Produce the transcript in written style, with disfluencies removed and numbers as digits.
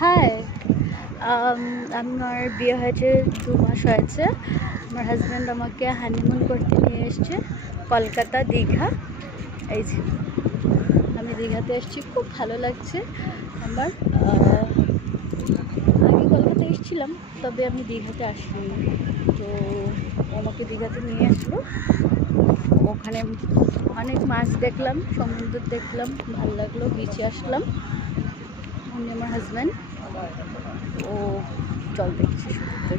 High, আমার বিয়ে হয়েছে 2 মাস হয়েছে। আমার হাজব্যান্ড আমাকে হানিমুন করতে নিয়ে এসছে কলকাতা, দীঘা। এই যে আমি দীঘাতে এসেছি, খুব ভালো লাগছে আমার। আগে কলকাতা এসেছিলাম, তবে আমি দীঘাতে আসিনি। তো ও আমাকে দীঘাতে নিয়ে আসলো। ওখানে অনেক মাছ দেখলাম, সমুদ্র দেখলাম, ভালো লাগলো, বিচে আসলাম। উনি আমার হাজব্যান্ড, ও জল দেখছে সমুদ্রে।